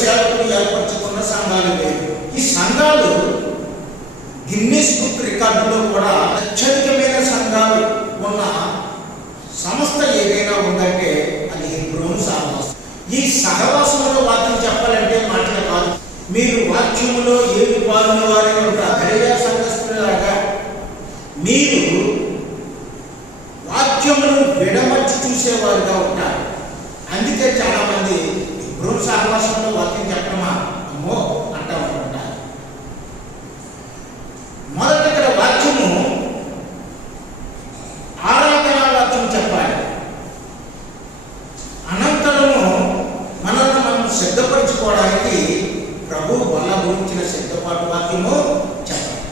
సేవకులు ఏర్పరచుకున్న సంఘాలు వేరు. ఈ సంఘాలు గిన్నెస్ బుక్ రికార్డులో కూడా అత్యధికమైన సంఘాలు ఉన్న సంస్థ ఏదైనా ఉందంటే అది హెబ్రోను సహవాసం. ఈ సహవాసంలో వాక్యం చెప్పాలంటే మాటలు కాదు. మీరు వాక్యములో ఏమి పాల్గొనే వారిని ఉంటారు. గలిలయ సంఘస్థులాగా మీరు వాక్యమును విడమర్చి చూసేవారుగా ఉంటారు. అందుకే చాలా మంది హెబ్రోను సహవాసంలో వాక్యం చెప్పడమా అమ్మో అంటూ ఉంటారు. మొదట ఇక్కడ వాక్యము ఆరాధన వాక్యం చెప్పాలి. అనంతరము మనల్ని మనం సిద్ధపరచుకోవడానికి ప్రభు వల్ల గురించిన సిద్ధపాటు వాక్యము చెప్పాలి.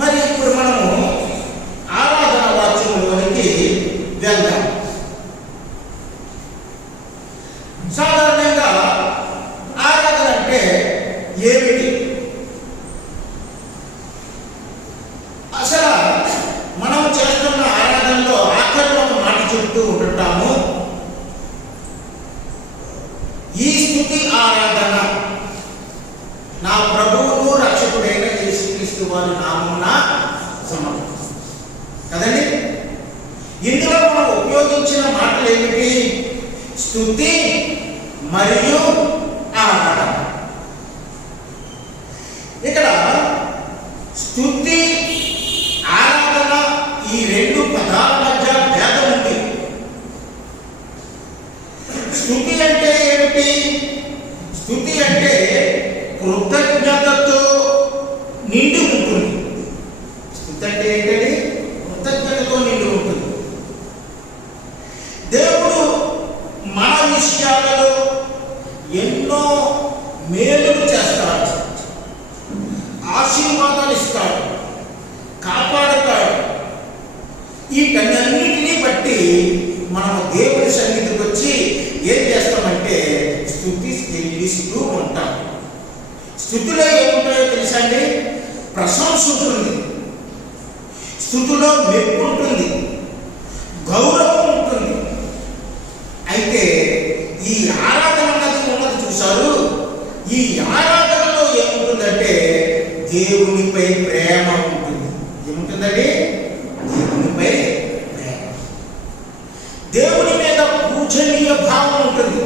మరి ఇప్పుడు మనము ఆరాధన వాక్యంలోనికి వెళ్దాం. సాధారణంగా ఆరాధన అంటే ఏమిటి? అసలు మనం చేస్తున్న ఆరాధనలో ఆఖరిలో ఒక మాట చెబుతూ ఉంటుంటాము, ఈ స్తుతి ఆరాధన నా ప్రభువును రక్షకుడైన యేసుక్రీస్తు వారి నామమున సమర్పిస్తాం కదండి. ఇందులో మనం ఉపయోగించిన మాటలు ఏమిటి? స్తుతి మరియు ఆరాధన. ఇక్కడ స్తుతి ఆరాధన ఈ రెండు పదాల మధ్య భేదం ఉంది. స్తుతి అంటే ఏమిటి? స్తుతి అంటే కృతజ్ఞతతో నిండి ఉంటుంది. స్తుతి అంటే ఏంటండి? కృతజ్ఞతతో నిండి ఉంటుంది. దేవుడు మన విషయాలలో ఎన్నో మేలులు చేస్తాడు, ఆశీర్వాదాలు ఇస్తాడు, కాపాడుతాడు. వీటన్నిటినీ బట్టి మనము దేవుడి సన్నిధికి వచ్చి ఏం చేస్తామంటే స్తుతి చెల్లిస్తూ ఉంటాం. స్తుతిలో ఏముంటాయో తెలుసా అండి? ప్రశంస ఉంటుంది, స్తుతిలో మెప్పు ఉంటుంది, గౌరవం ఉంటుంది. అయితే ఈ ఆరాధన ఉన్నది చూశారు. ఈ ఆరాధనలో ఏముంటుందంటే దేవునిపై ప్రేమ ఉంటుంది. ఏముంటుందండి? దేవునిపై ప్రేమ, దేవుని మీద పూజనీయ భావం ఉంటుంది.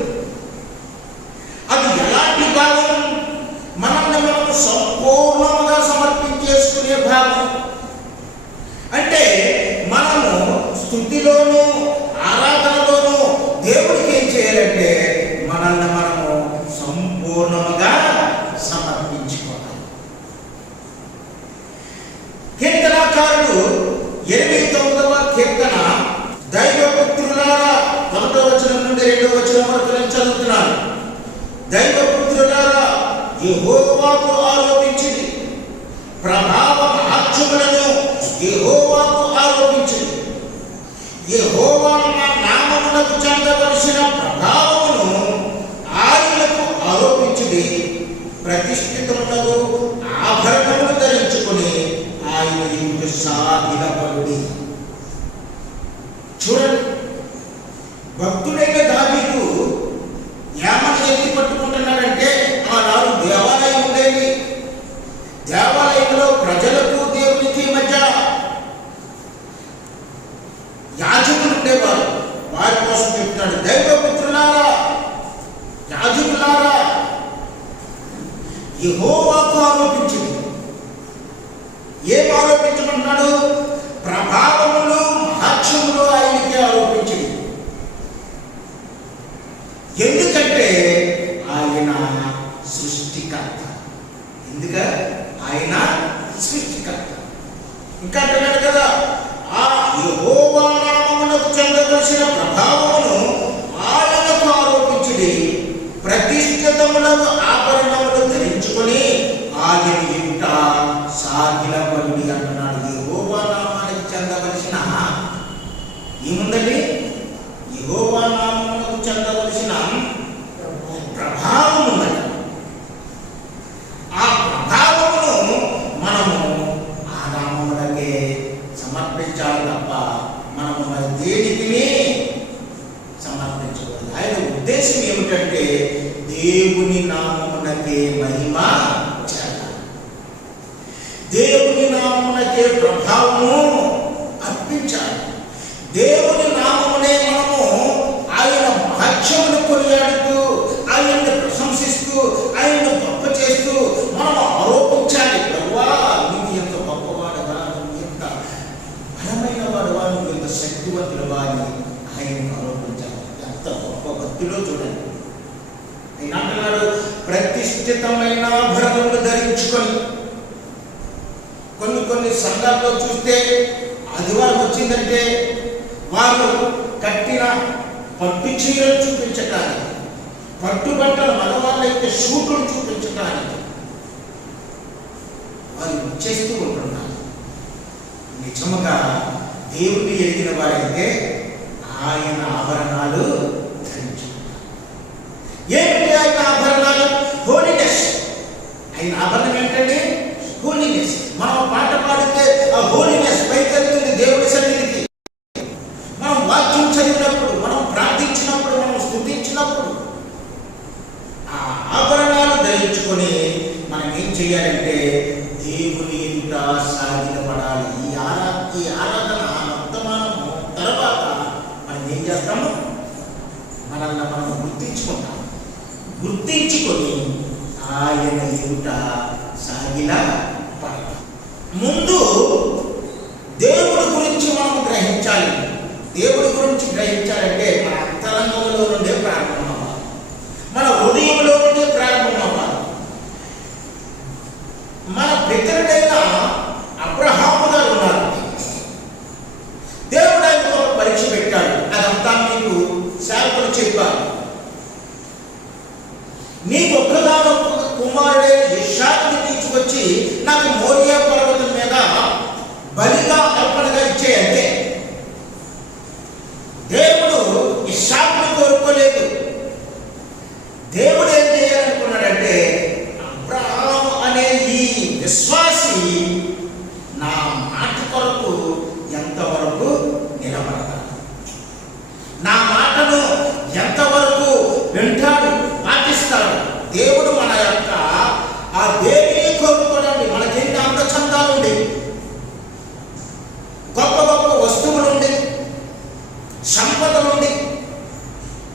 అది ఎలాంటి భావం? మనల్ని మనకు సంపూర్ణంగా సమర్పించేసుకునే భావం. అంటే మనము స్తుతిలోనూ ఆరాధనలోనూ దేవుడికి ఏం చేయాలంటే మనల్ని మనము సంపూర్ణంగా సమర్పించుకోవాలి. కీర్తనాకారుడు 89వ కీర్తన దైవపుత్రులారా 1వ వచనం నుండి 2వ వచనం వరకు నేను చదువుతున్నాను. దైవపుత్రులారా యెహోవాకు ఆరోపించింది, ప్రభావ మహత్యములను యెహోవాకు ఆరోపించింది. యెహోవా నామమునకు చెందవలసిన ప్రభావమును ఆయనకు ఆరోపించింది. ప్రతిష్ఠితములను ఆభరణములు ధరించుకుని ఆయన ఇంటి సాగిలపడి. చూడండి, భక్తుడైన దావీదు ఏమని ఎత్తి పట్టుకుంటున్నాడంటే ఆనాడు దేవాలయం ఉండేది. దేవాలయంలో ప్రజలకు దేవునికి మధ్య యాజకులు ఉండేవారు. వారి కోసం చెప్తున్నాడు, దైవపుత్రులారా, యాజకులారా, యెహోవాకు ఆరోపించింది. ఏం ఆరోపించమంటున్నాడు? ప్రభావములు మహత్యములు ఆయనకి ఆరోపించింది. ఎందుకంటే ఆయన సృష్టికర్త. ఎందుక ఆయన సృష్టికర్త. ఇంకా అంటున్నాడు కదా, ఆ యెహోవా నామమునకు చెందవలసిన ప్రభావమును ఆయనకు ఆరోపించింది. ప్రతిష్ఠితములను ఆభరణములు ధరించుకొని ఆయన ఇంట సాగిలపడి అంటున్నాడు. యెహోవా నామానికి చెందవలసిన ఏముందండి? యెహోవా నామమునకు చెందవలసిన ప్రభావం ఉందండి. ఆ ప్రభావమును మనము ఆ నామములకే సమర్పించాలి తప్ప మనము మరి దేనికి సమర్పించకూడదు. ఆయన ఉద్దేశం ఏమిటంటే దేవుని నామమునకే మహిమ చేయాలి, దేవుని నామమునకే ప్రభావము అర్పించాలి. దేవుని నామమునే మనము ఆయన మహత్యమును కొనియాడుతూ, ఆయన్ని ప్రశంసిస్తూ, ఆయన్ని గొప్ప చేస్తూ మనం ఆరోపించాలి. ప్రభువా, నువ్వు ఎంత గొప్పవాడుగా, నువ్వు ఎంత బలమైన వాడువా, నువ్వు ఎంత శక్తివంతుడువా అని ఆయన్ని ఆరోపించాలి. ఎంత గొప్ప భక్తిలో చూడండి. ఆయన అంటున్నాడు, ప్రతిష్ఠితమైన ఆభరణములు ధరించుకొని. కొన్ని సంఘాల్లో చూస్తే ఆదివారం వచ్చిందంటే వారు కట్టిన పట్టు చీరలు చూపించడానికి, పట్టుబట్టలు మగవాళ్ళైతే షూటులు చూపించడానికి వారు చేస్తూ ఉంటున్నారు. నిజముగా దేవుని ఎరిగిన వారైతే ఆయన ఆభరణాలు ధరించుకుంటారు. ఏమిటి ఆయన ఆభరణాలు? హోలీనెస్. ఆయన ఆభరణం ఏంటండి? హోలీనెస్. మనం పాట పాడితే ఆ హోలీనెస్ పైకెళ్తుంది దేవుడి సన్నిధికి. మనం వాక్యం చదివినప్పుడు, మనం ప్రార్థించినప్పుడు, మనం స్తుతించినప్పుడు ఆ ఆభరణాలు ధరించుకొని మనం ఏం చేయాలంటే దేవుని ఎదుట సాగిలపడాలి. ఈ ఆరాధన వర్తమానము తర్వాత మనం ఏం చేస్తాము? మనల్ని మనం గుర్తించుకుంటాం. గుర్తించుకొని ఆయన ఎదుట సాగిలా పడాలి. ముందు దేవుడి గురించి మనం గ్రహించాలి. దేవుడి గురించి గ్రహించాలంటే మన అంతరంగంలో నుండే ప్రారంభం అవ్వాలి, మన హృదయంలో నుండే ప్రారంభం అవ్వాలి. మన పితరుడైన అబ్రహాము గారు ఉన్నారు. దేవుడు ఆయనకు ఒక పరీక్ష పెట్టాడు. అదంతా మీకు సేవకులు చెప్పారు. నీకు ఒక్కగానొక్క కుమారుడైన ఇస్సాకుని తీసుకొచ్చి నాకు మోరియా పర్వతం మీద బలిగా అర్పణగా ఇచ్చేయంటే, దేవుడు ఇస్సాకుని కోరుకోలేదు. దేవుడు ఏం చేయాలనుకున్నాడంటే, అబ్రహాము అనే ఈ విశ్వాసి నా మాట కొరకు ఎంతవరకు నిలబడతాడు, నా మాటను ఎంతవరకు వింటాడు, పాటిస్తాడు. దేవుడు మన యొక్క ఆ దేవుని కోరుకోవడానికి మనకెన్ని అందచందాలు ఉండి, గొప్ప గొప్ప వస్తువులు ఉండి, సంపదలుండి,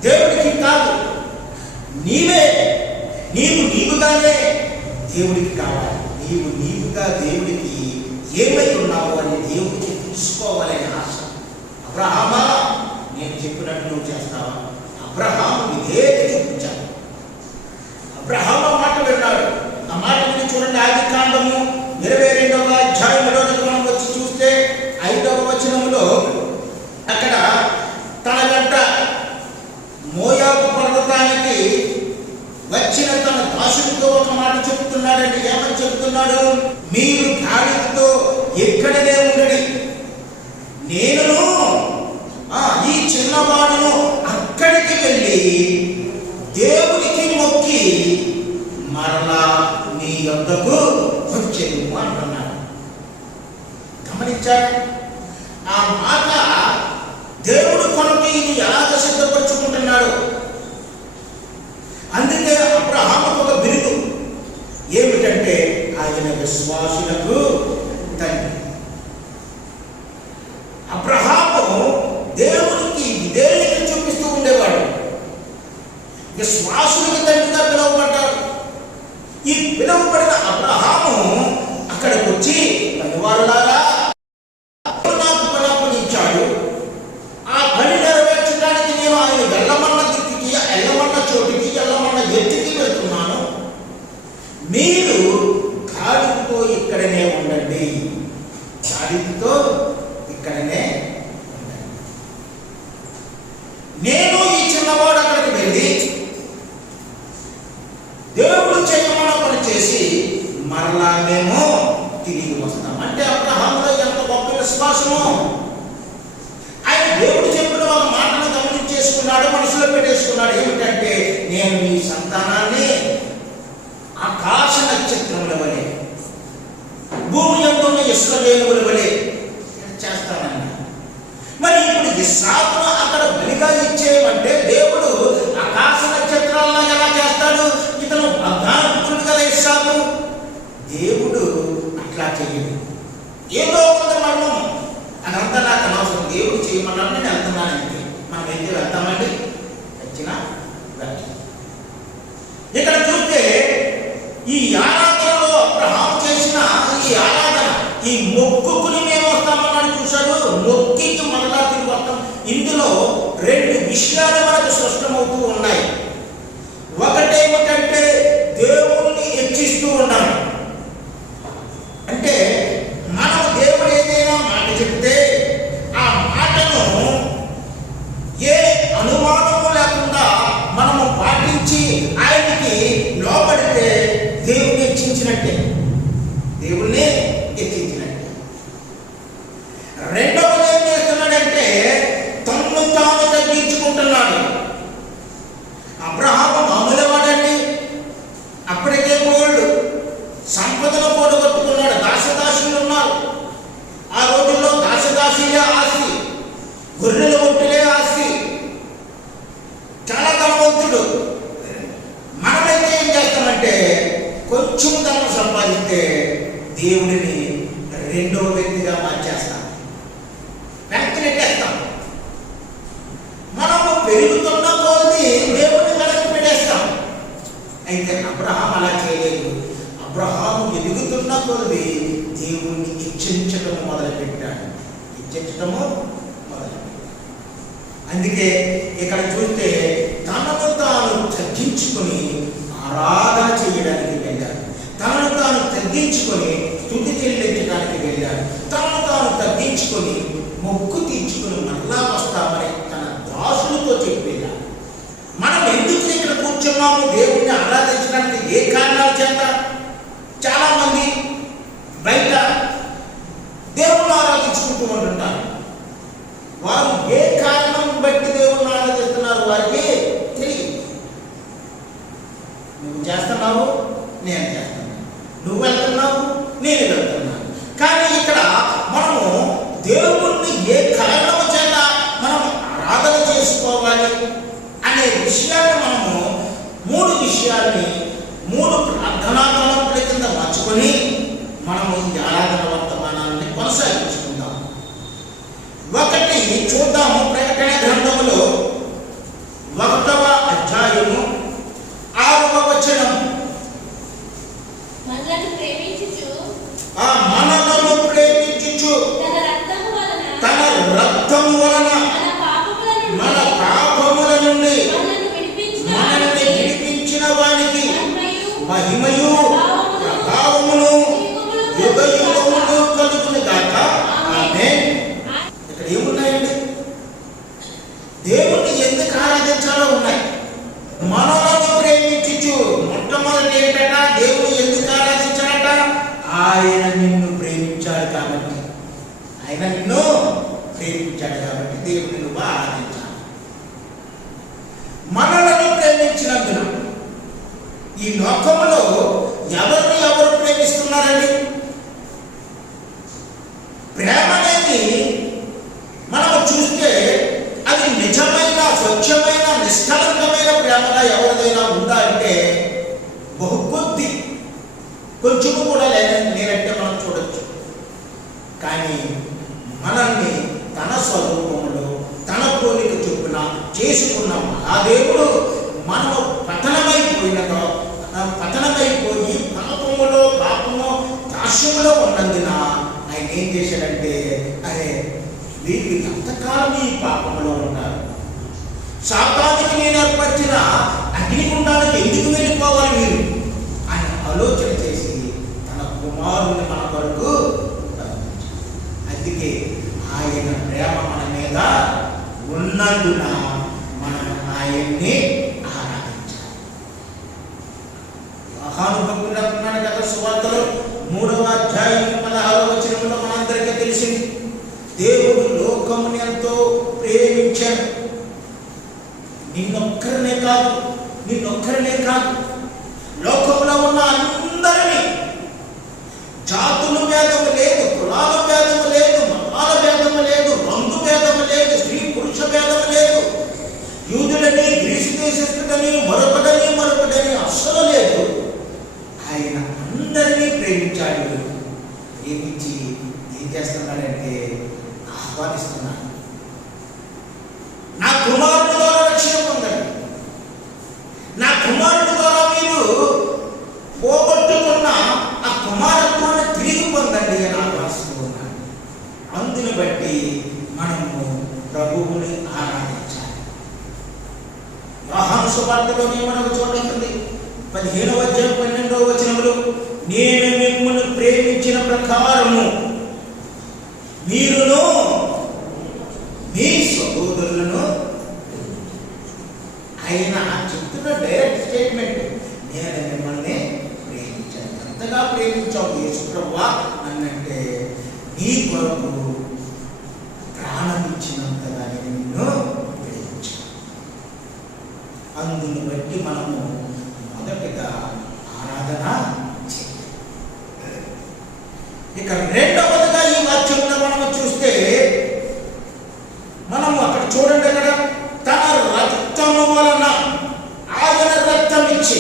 దేవుడికి కాదు, నీవుగానే దేవుడికి కావాలి. నీవుగా దేవుడికి ఏమై ఉన్నావు అని దేవుడికి తెలుసుకోవాలని ఆశ. అబ్రహామా, నేను చెప్పినట్టు నువ్వు చేస్తావా? అబ్రహాము విధేయత చూపించాడు. అబ్రహాము మాట విన్నాడు. ఆ మాట విని చూడండి, ఆదికాండము 22వ అధ్యాయంలోకి మనం వచ్చి చూస్తే 5వ వచనంలో అక్కడ తన వెంట మోయాబు పర్వతానికి వచ్చిన తన దాసుడితో ఒక మాట చెప్తున్నాడండి. ఏమని చెప్తున్నాడు? మీరు గాడిదతో ఎక్కడనే ఉండడి, నేను ఈ చిన్నవాడును అక్కడికి వెళ్ళి దేవుడికి మొక్కి మరలా నీ యొద్దకు వచ్చేది అంటున్నాడు. గమనించాడు ఆ మాట. దేవుడు కొరకు ఇది ఎలాగ సిద్ధపరుచుకుంటున్నాడు. అందుకే అబ్రహాముకు ఒక బిరుదు ఏమిటంటే ఆయన విశ్వాసులకు తండ్రి. అబ్రహాము దేవుడికి విధేయత చూపిస్తూ ఉండేవాడు. విశ్వాసులకు తండ్రిగా పిలువబడ్డాడు. ఈ పిలువబడిన అబ్రహాము అక్కడికి వచ్చి పనివారులారా నాకు పిలుపునిచ్చాడు, ఆ పని నెరవేర్చడానికి నేను ఆయన వెళ్ళమన్న దిక్కుకి, వెళ్ళమన్న చోటికి, వెళ్ళమన్న ఎత్తుకి వెళ్తున్నాను. మీరు గాడిదతో ఇక్కడనే ఉండండి, గాడిదతో ఇక్కడనే ఉండండి. నేను ఈ చిన్నవాడు అక్కడికి వెళ్ళి దేవుడు చేయమన్న పని చేసి మరలా మేము తిరిగి వస్తాం. అంటే అబ్రహాములో ఎంత గొప్ప విశ్వాసము! ఆయన దేవుడు చెప్పిన ఒక మాటను గమనించేసుకున్నాడు, మనసులో పెట్టేసుకున్నాడు. ఏమిటంటే, నేను ఈ సంతానాన్ని ఆకాశ నక్షత్రముల వలె, భూమి యందు ఉన్న ఇశ్రాయేలుల వలె చేస్తానన్నా. మరి ఇప్పుడు ఇస్సాకును అక్కడ బలిగా ఇచ్చేయమంటే దేవుడు ఆకాశ నక్షత్రాలను ఎలా చేస్తాడు? ఇతను చెయ్యదు. ఏదో కొంత మర్మం అదంతా నాకు అనవసరం, దేవుడు చేయమన్నాడు, నేను వెళ్తున్నాను అంతే. మనం అయితే వెళ్తామండి, వచ్చినా వెళ్ళం. ఇక్కడ చూస్తే ఈ ఆరాధనలో అబ్రహాము చేసిన ఈ ఆరాధన, ఈ మొక్కుకుని మేము వస్తామన్నాడు చూశాడు, మొక్కికి మరలా తిరిగి వస్తాం. ఇందులో రెండు విషయాలు మనకు స్పష్టమవుతూ ఉన్నాయి. ఒకటేమిటంటే దేవుడిని హెచ్చిస్తూ ఉన్నాడు. అంటే మనం దేవుడు ఏదైనా మాట చెప్తే ఆ మాటను ఏ అనుమానము లేకుండా మనము పాటించి ఆయనకి లోబడితే దేవుణ్ణి హెచ్చించినట్టే, దేవుణ్ణి హెచ్చించినట్టే. రెండవది ఏం చేస్తున్నాడంటే తన్ను తాను తగ్గించుకుంటున్నాడు. అబ్రహాము మామూలు వాడండి, అప్పటికే పోయాడు, సంపదను కూడగొట్టుకున్నాడు, దాసదాసులు ఉన్నారు. ఆ రోజుల్లో దాసదాసులే ఆస్తి, గొర్రెల ఒట్టులే ఆస్తి, చాలా ధనవంతుడు. మనమైతే ఏం చేస్తామంటే కొంచెం ధనం సంపాదిస్తే దేవుడిని రెండవ వ్యక్తిగా మార్చేస్తాం, వెనక్కి నెట్టేస్తాం. మనము పెరుగుతున్న కొద్ది దేవుడిని వెనక్కి పెట్టేస్తాం. అయితే అబ్రహాం అలా చేయలేదు. అబ్రహాము ఎదుగుతున్న కొద్ది దేవుణ్ణి హెచ్చించటము మొదలుపెట్టాడు, హెచ్చించటము మొదలుపెట్టాడు. అందుకే ఇక్కడ చూస్తే తనను తాను తగ్గించుకొని ఆరాధన చేయడానికి వెళ్ళాడు, తనను తాను తగ్గించుకొని స్తుతి చెల్లించడానికి వెళ్ళాడు, తనను తాను తగ్గించుకొని మొక్కు తీర్చుకొని మరలా వస్తామని తన దాసులతో చెప్పేలా. మనం ఎందుకు ఇక్కడ కూర్చున్నాము దేవుణ్ణి ఆరాధించడానికి? ఏ కారణాల చేత? చాలా మంది బయట దేవుణ్ణి ఆరాధించుకుంటూ ఉంటుంటారు. వారు ఏ కారణం బట్టి దేవుణ్ణి ఆరాధిస్తున్నారు వారికి తెలియదు. నువ్వు చేస్తున్నావు, నేను చేస్తున్నాను, నువ్వు వెళ్తున్నావు, నేను వెళ్తున్నాను. కానీ ఇక్కడ మనము దేవుణ్ణి ఏ కారణము చేత మనం ఆరాధన చేసుకోవాలి అనే విషయాన్ని మనము మూడు విషయాల్ని మూడు ప్రార్థనా తలంపుల కింద మార్చుకొని మనము ఈ ఆరాధన వర్తమానాన్ని కొనసాగించుకుందాం. ఒకటి చూద్దాము, ప్రకటన గ్రంథములో 1వ అధ్యాయము 6వ వచనం. మనలను ప్రేమించుచు తన రక్తము వలన మన పాపముల నుండి మనల్ని విడిపించిన వానికి మహిమయు ప్రభావమును యుగయుగములు కలుగును గాక. ఆమేన్. ఇక్కడ ఏమున్నాయండి? దేవుణ్ణి ఎందుకు ఆరాధించాలో ఉన్నాయి. మనలను ప్రేమించుచు, మొట్టమొదటి ఏంటట? దేవుని ఎందుకు ఆరాధించాడట? ఆయన నిన్ను ప్రేమించాడు కాబట్టి, ఆయన నిన్ను ప్రేమించాడు కాబట్టి దేవుని నువ్వు ఆరాధించాలి. మనలను ప్రేమించినందున ఈ లోకంలో ఎవరిని ఎవరు ప్రేమిస్తున్నారండి? ప్రేమ అనేది మనము చూస్తే అది నిజమైన, స్వచ్ఛమైన, నిష్కలంకమైన ప్రేమగా ఎవరిదైనా ఉందా అంటే బహు కొద్ది, కొంచెము కూడా లేనంటే మనం చూడొచ్చు. కానీ మనల్ని తన స్వరూపంలో తన పోలిక చొప్పున చేసుకున్న మహాదేవుడు మనము పతనమైపోయి పాపము దాస్యములో ఉన్నందున ఆయన ఏం చేశాడంటే, అరే వీళ్ళు ఎంతకాలం ఈ పాపంలో ఉన్నారు, సాతానికి నేను ఏర్పరిచిన అగ్నిగుండానికి ఎందుకు వెళ్ళిపోవాలి మీరు? ఆయన ఆలోచన చేసి తన కుమారుని మన కొరకు పంపించాడు. అందుకే ఆయన ప్రేమ మన మీద ఉన్నందున మనం ఆయన్ని ఆరాధించాలి. మహానుభక్తుడు అంటున్నాడు కదా సువార్తలో 3వ అధ్యాయం 16వ వచనంలో మనందరికీ తెలిసింది, దేవుడు లోకముని ఎంతో ప్రేమించాడు. నిన్నొక్కరినే కాదు, లోకంలో ఉన్న అందరినీ, జాతులు భేదము లేదు, కులాల భేదము లేదు, మతాల భేదము లేదు, రంగు భేదము లేదు, స్త్రీ పురుష భేదము లేదు, యూదులని గ్రీసు దేశస్తుడని మరొకడని అస్సలు లేదు. ఆయన అందరినీ ప్రేమించాడు. ప్రేమించి ఏం చేస్తున్నాడంటే ఆహ్వానిస్తున్నాడు. నా కుమారుడు ద్వారా రక్షణ పొందండి, నా కుమారుడు ద్వారా మీరు పోగొట్టుకున్న ఆ కుమారత్వాన్ని తిరిగి పొందండి అని ఆహ్వానిస్తూ ఉన్నాడు. అందుని బట్టి మనము ప్రభువుని ఆరాధించాలి. యోహాను సువార్తలోనే మనకు చూడండి 15వ అధ్యాయం 12వ వచనములో, నేను మిమ్మల్ని ప్రేమించిన ప్రకారము మీరును మీ సహోదరులను, ఆయన చెప్తున్న డైరెక్ట్ స్టేట్మెంట్, నేను మిమ్మల్ని ప్రేమించాను. ఎంతగా ప్రేమించావు యేసు ప్రభువా అన్నంటే, నీ కొరకు ప్రాణం ఇచ్చినంతగా నేను నిన్ను ప్రేమించాను. అందుని బట్టి మనము మొదటిగా ఆరాధన చేయాలి. ఇక రెండవదిగా ఈ వాక్యంలో మనము చూస్తే, మనము అక్కడ చూడండి, అక్కడ తన రక్తము వలన, ఆయన రక్తం ఇచ్చి,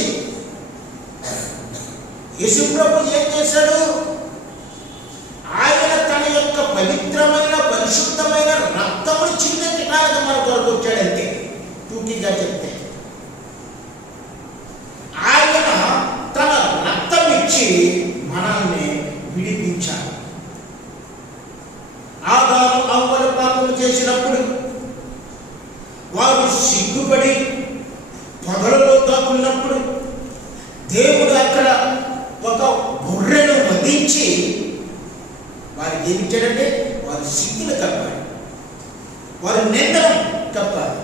యేసు ప్రభు ఏం చేశాడు? ఆయన తన యొక్క పవిత్రమైన పరిశుద్ధమైన రక్తమును చిందించడానికి మన కొరకు వచ్చాడంతే. టూకీగా చెప్తే ఆయన తన రక్తం ఇచ్చి మనల్ని విడిపించాడు. ఆదాము అవ్వలు పాపం చేసినప్పుడు వారు సిగ్గుపడి పొదలలో దాక్కున్నప్పుడు దేవుడు అక్కడ ఒక గొర్రెను వధించి వారికి ఏమిచ్చాడంటే, వారి సిగ్గులు కప్పాడు, వారి నిందను కప్పాడు.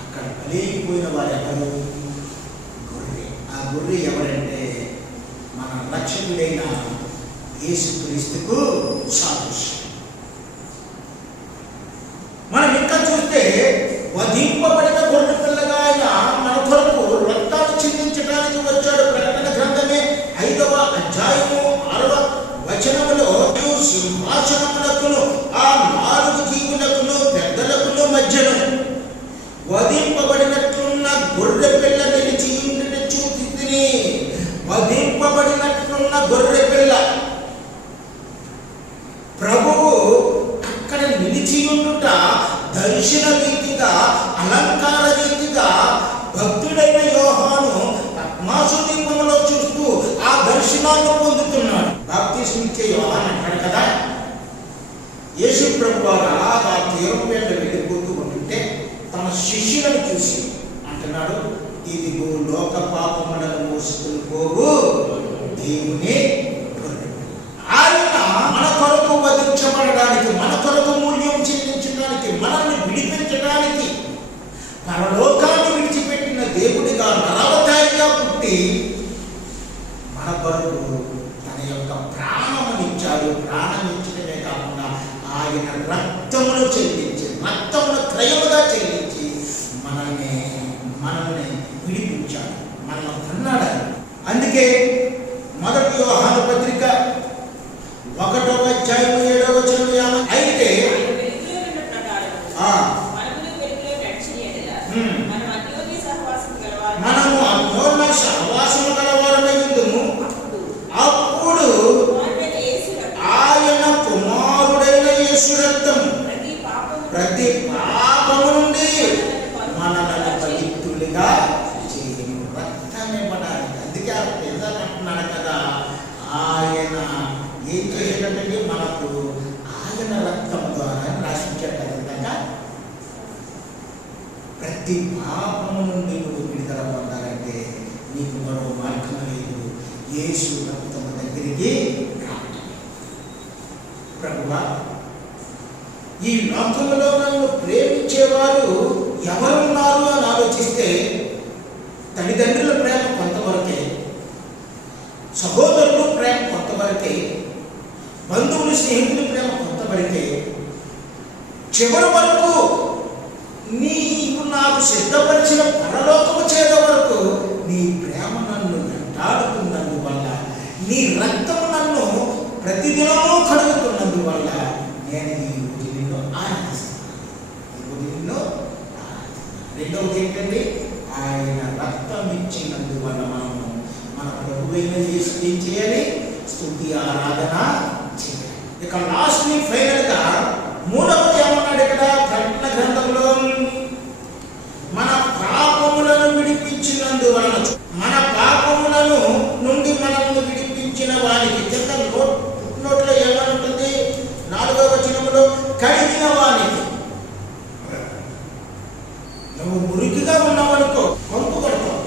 అక్కడ బలైపోయిన వారు ఎవరు? గొర్రె. ఆ గొర్రె ఎవరంటే మన రక్షకుడైన యేసుక్రీస్తుకు సాదృశ్యం. మనం ఇంకా చూస్తే, వధింపబడిన గొర్రె పిల్లగా ఆయన మన కొరకు రక్తాన్ని చిందించడానికి వచ్చాడు. ప్రకటన గ్రంథమే 5వ అధ్యాయము 6వ వచనములో, సింహాసనములకును ఆ 4 జీవులకును పెద్దలకును మధ్యను వధింపబడినట్లున్న గొర్రె పిల్ల నిలిచి ఉండుట చూపితిని. వధింపబడినట్లున్న గొర్రె పిల్ల ప్రభువు అక్కడ నిలిచి ఉండుట దర్శన రీతిగా, అలంకార రీతిగా భక్తుడైన యోహాను పద్మాసు దీపంలో చూస్తూ ఆ దర్శనాన్ని పొందుతున్నాడు. బాప్తిస్మం ఇచ్చే యోహాను అంటాడు కదా, యేసు ప్రభు అలాగా తీరం మీద వెళ్ళిపోతూ ఉంటే తన శిష్యులను చూసి అంటున్నాడు, ఇదిగో లోక పాపములను మోసుకుని పోవు దేవుని గొర్రె. ఆయన మన కొరకు వధించబడడానికి, మన కొరకు మూల్యం చెల్లించడానికి, మనల్ని విడిపించడానికి పరలోకాన్ని విడిచిపెట్టిన దేవుడిగా నరవతారిగా పుట్టి మన కొరకు తన యొక్క ప్రాణమునిచ్చాడు. ప్రాణం ఇచ్చడమే కాకుండా ఆయన రక్తమును చెల్లించి, రక్తమును క్రయముగా చెల్లించి మనల్ని విడిపించాడు, మనల్ని కన్నాడు. అందుకే మొదటి యోహాను పత్రిక 1వ అధ్యాయం 7వ వచనం, అయితే మనము అన్యోన్య సహవాసము గలవారమై ఉందుము, అప్పుడు ఆయన కుమారుడైన యేసు రక్తం ప్రతి పాపము నుండి మనల్ని పవిత్రులుగా చేయను. రక్తం ఇవ్వడానికి. అందుకే అంటున్నాడు కదా, ఆయన ఏం చేసేటంటే మనకు ఆయన రక్తం ద్వారా రాసించాడు విధంగా ప్రతి పాపము నుండి నువ్వు విడుదల పొందాలంటే నీకు మరో మార్గం లేదు, యేసు రక్తం దగ్గరికి రావటం. ప్రభువా, ఈ లోకంలో నన్ను ప్రేమించేవారు ఎవరున్నారు అని ఆలోచిస్తే తల్లిదండ్రుల ప్రేమ కొంతవరకే, సహోదరులు ప్రేమ కొంతవరకే, బంధువులు స్నేహితుల ప్రేమ కొంతవరకే, చివరి వరకు నీవు నాకు సిద్ధపరిచిన పరలోకము చేరే వరకు నీ ప్రేమ నన్ను వెంటాడుతున్నందువల్ల, నీ రక్తము నన్ను ప్రతిదినము కడుగుతున్నందువల్ల నేను ఈ రోజు నిన్ను ఆరాధిస్తున్నాను. రెండవది ఏంటంటే, ఆయన రక్తం ఇచ్చినందువల్ల మనము మన ప్రభువైన యేసుకి ఏం చేయాలి? స్తుతి ఆరాధన చేయాలి. ఇక లాస్ట్ని ఫైనల్గా మూడవది ఏమన్నాడు ఇక్కడ ప్రకటన గ్రంథంలో, మన పాపములను విడిపించినందువలన, మన పాపములను నుండి మనల్ని విడిపించిన వారికి, కింద నోట్లో ఏమనుంటుంది 4వ వచనములో, కడిగిన వానికి. నువ్వు మురికిగా ఉన్నావనుకో వంపు కొడతావు,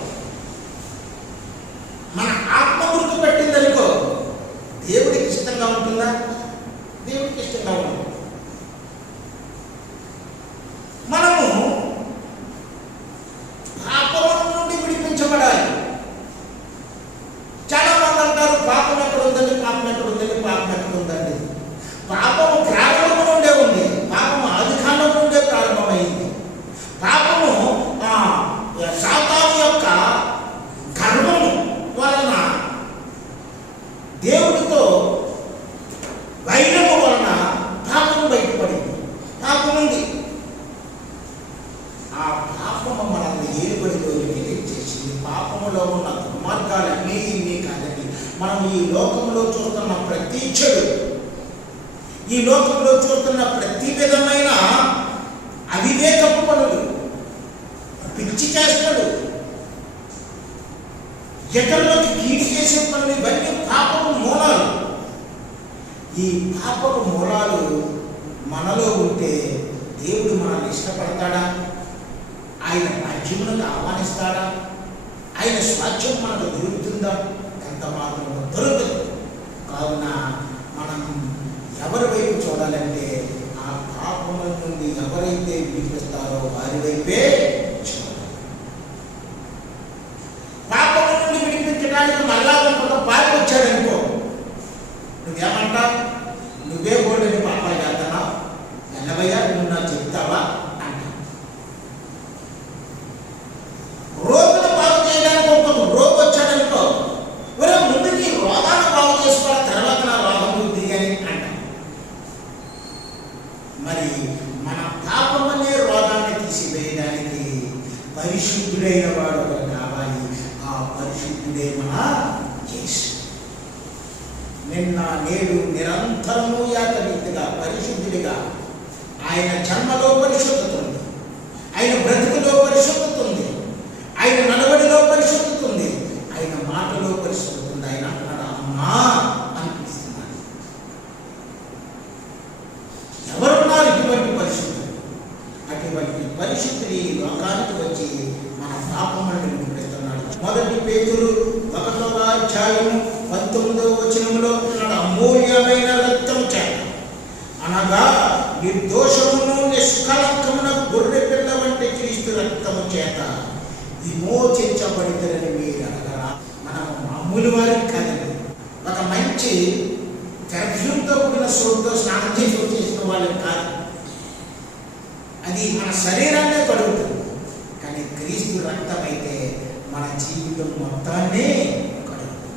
మన ఆత్మ మురికి పెట్టిందనుకో దేవుడికి ఇష్టంగా ఉంటుందా? దేవుడికి ఇష్టంగా ఉంటుంది. మనము పాపం నుండి విడిపించబడాలి. చాలా మంది అంటారు పాపం ఎక్కడ ఉందండి, పాపం ఎక్కడ ఉందండి, పాపం ఎక్కడ ఉందండి. పాపము ప్రారంభం నుండే ఉంది. పాపము ఆదికాండం నుండే ప్రారంభమైంది. పాపము సాతాను యొక్క గర్వము వలన, దేవుడితో వైరము వలన పాపము బయటపడింది. పాపం ఉంది. ఆ పాపము మనల్ని ఏలుబడిలోకి తెచ్చేసింది. పాపములో ఉన్న దుర్మార్గాలన్నీ ఇన్ని కాదండి. మనం ఈ లోకంలో చూస్తున్న ప్రతి చెడు, ఈ లోకంలో చూస్తున్న ప్రతి విధమైన అవివేకపు పనులు, పిచ్చి చేస్తాడు, ఇతరులకు కీడు చేసే పనులు, ఇవన్నీ పాపపు మూలాలు. ఈ పాపపు మూలాలు మనలో ఉంటే దేవుడు మనల్ని ఇష్టపడతాడా? ఆయన రాజ్యములకు ఆహ్వానిస్తాడా? ఆయన స్వాస్థ్యం మనకు దొరుకుతుందా? ఎంత మాత్రం దొరకదు. కావున మనం ఎవరి వైపు చూడాలంటే, ఆ పాపముల నుండి ఎవరైతే విడిపిస్తారో వారి వైపే చూడాలి. పాపము నుండి విడిపించడానికి మళ్ళా ఒక పాప వచ్చాడనుకో, నువ్వేమంటా? నువ్వే గోల్డని పాపాలు చేస్తున్నావు, ఎన్నవయ్యా నువ్వు నాకు చెప్తావా అంట. రోగును బాగు చేయడానికి ఒక రోగు వచ్చాడనుకో, ఒరే ముందు నీ రోగాన్ని బాగు చేసుకోవాలి, తర్వాత నా రోగం ఉంది అని అంట. మరి మన పాపమనే రోగాన్ని తీసివేయడానికి పరిశుద్ధుడైన వాడు ఒకరు కావాలి. ఆ పరిశుద్ధుడే మన యేసు. నిన్న నేడు నిరంతరము యాతనీతిగా పరిశుద్ధుడిగా, ఆయన జన్మలో పరిశుద్ధత ఉంది, ఆయన బ్రతుకులో పరిశుద్ధత ఉంది, ఆయన నడవడిలో పరిశుద్ధత ఉంది, ఆయన మాటలో పరిశుద్ధత ఉంది. ఆయన అంటున్నాడు అమ్మా అనిపిస్తున్నాడు. ఎవరున్నారు ఇటువంటి పరిశుద్ధులు? అటువంటి పరిశుద్ధుని లోకానికి వచ్చి మన పాపములను విడిపిస్తున్నాడు. 1 పేతురు 1వ అధ్యాయము 19వ వచనములో అమూల్యమైన రక్తము చేత, అనగా నిర్దోషమును నిష్కలంకమున గొర్రె పిల్ల వంటి క్రీస్తు రక్తము చేత విమోచించబడితేనని మీరు అనగా, మనం మామూలు వారికి కాదండి. ఒక మంచి పెర్ఫ్యూమ్తో కూడిన సోప్తో స్నానం చేసి వచ్చేసిన వాళ్ళకి కాదు. అది మన శరీరాన్నే కడుగుతుంది. కానీ క్రీస్తు రక్తం అయితే మన జీవితం మొత్తాన్ని కడుగుతుంది.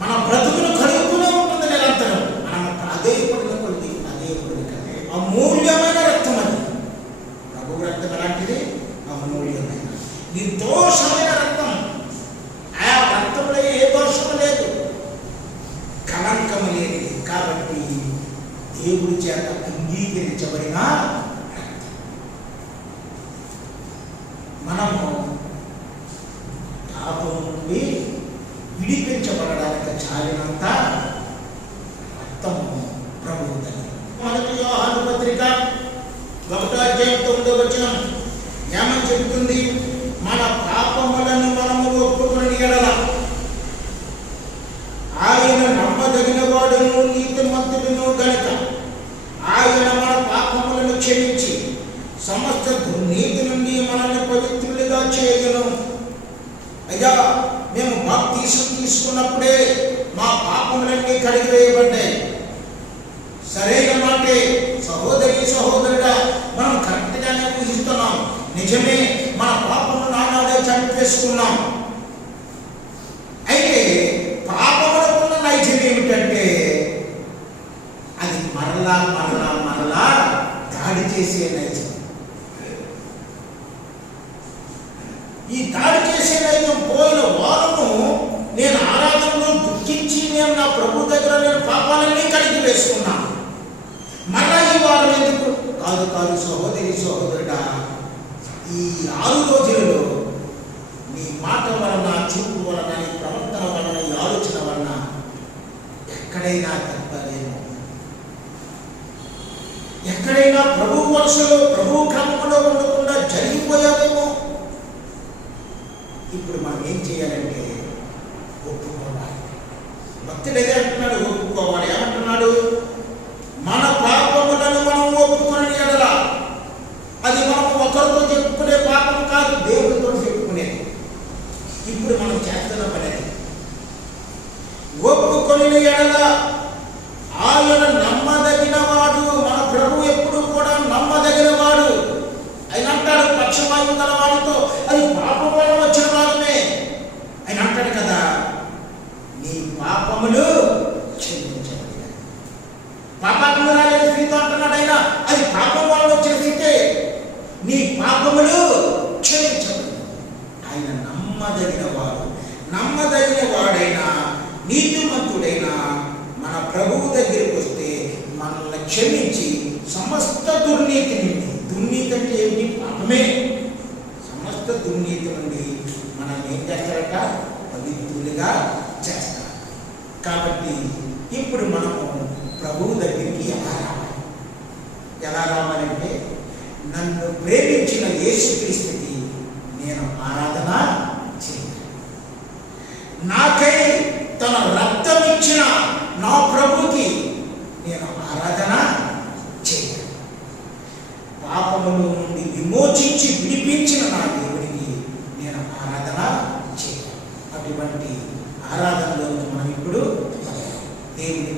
మన బ్రతుకును కడుగుతూనే ఉంటుంది నిరంతరం. మనం అదే పడిన కొద్ది కదా అమూల్యమైన రక్తం అది. ప్రభు రక్తం ఎలాంటిది? అమూల్యమైన నిర్దోషమైన రక్తం. ఆ రక్తంలో ఏ దోషము లేదు, కలంకము లేదు. కాబట్టి దేవుడి చేత అంగీకరించబడిన మనము పాపం నుండి విడిపించబడడానికి చాలినంత రక్తము ప్రభువుదని. 1 యోహాను పత్రిక 1వ అధ్యాయం 9వ వచనం ఏమని చెబుతుంది? మన పాపములను మనము ఒప్పుకొని ఎడల ఆయన నమ్మదగిన వాడును నీతిమంతుడును గనుక ఆయన మన పాపములను క్షమించి సమస్త దుర్నీతి నుండి మనల్ని పవిత్రులుగా చేయును. అయ్యా, మేము బాప్తీసం తీసుకున్నప్పుడే మా పాపములన్నీ కడిగివేయబడ్డాయి. సరైన మాటే సహోదరి సహోదరుడా, మనం కరెక్ట్గానే ఊహిస్తున్నాం. నిజమే, మన పాపము నానాడే చంపేసుకున్నాం. అయితే పాపములకున్న నైజం ఏమిటంటే, అది మరలా మరలా మరలా దాడి చేసే నైజం. ఈ దాడి చేసే నైజం పోయిన వారము నేను ఆరాధనలో పాపాలన్నీ కడిగి వేసుకున్నాం. మరలా ఈ వారం ఎందుకు? కాదు సహోదరి సహోదరుడా, ఈ 6 రోజులలో నీ మాట వలన, చూపు వలన, నీ ప్రవర్తన వలన, ఈ ఆలోచన వలన ఎక్కడైనా తప్పలేమో, ఎక్కడైనా ప్రభు వరుసలో, ప్రభు క్రమంలో ఉండకుండా జరిగిపోయావేమో. ఇప్పుడు మనం ఏం చేయాలంటే ఒప్పుకోవాలి. భక్తుడు ఏదే అంటున్నాడు, ఒప్పుకోవాలి. ఏమంటున్నాడు? మన పాపములను మనం ఒప్పుకొని ఎడల, అది మనం ఒకరితో చెప్పుకునే పాపం కాదు, దేవుడితో చెప్పుకునేది. ఇప్పుడు మనం చేస్తున్న పని ఒప్పుకొని ఎడల ఆయన నమ్మదగిన వాడు. మన ప్రభు ఎప్పుడు కూడా నమ్మదగిన వాడు. ఆయన అంటాడు, పక్షవాయువు గల వాడితో అది పాపం వల్ల వచ్చిన భాగమే. ఆయన అంటాడు కదా, నీ పాపములు క్షమించబడినాయి. పాపాత్మ రాజు స్త్రీతో అంటున్నాడు ఆయన, అది పాపం వల్ల వచ్చిన స్థితే. నీ పాపములు క్షమించబడినాయి. ఆయన నమ్మదగిన వాడు. నమ్మదగిన వాడైనా, నీతిమంతుడైనా మన ప్రభువు దగ్గరికి వస్తే మనల్ని క్షమించి సమస్త దుర్నీతి నుండి, దుర్నీతి అంటే ఏంటి? పాపమే. సమస్త దుర్నీతి నుండి మనం ఏం చేస్తారట? పవిత్రులుగా చేస్తారు. కాబట్టి ఇప్పుడు మనము ప్రభువు దగ్గరికి ఎలా రావాలంటే, నన్ను ప్రేమించిన యేసుక్రీస్తుకి నేను ఆరాధన చేయాలి. నాకై తన రక్తం ఇచ్చిన నా ప్రభుకి నేను ఆరాధన చేయాలి. పాపముల నుండి విమోచించి విడిపించిన నా దేవుడికి నేను ఆరాధన చేయాలి. అటువంటి ఆరాధనలో మనం ఇప్పుడు దేవుని